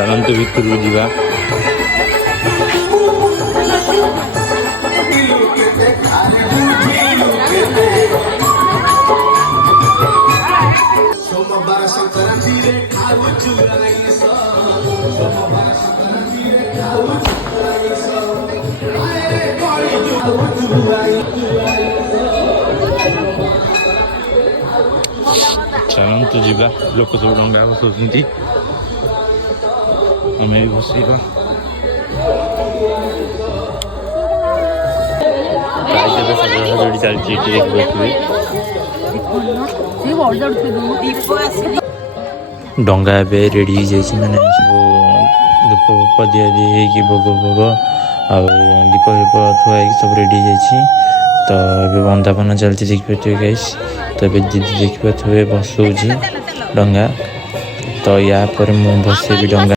चलतु भितर जा चलतु जा लोक सब डंगा बसुँच आम भी बसवा सजाड़ी चलती डंगा ए रेडी मैंने सब धूप फूप दिया दी भोग भोग आ दीप वीप थुआ सब रेडी तो ये बंदापना चलती देखिए गाइस तो ये दीदी देखिए बसौजी डंगा तो या पर मुझे बसेबी डंगा।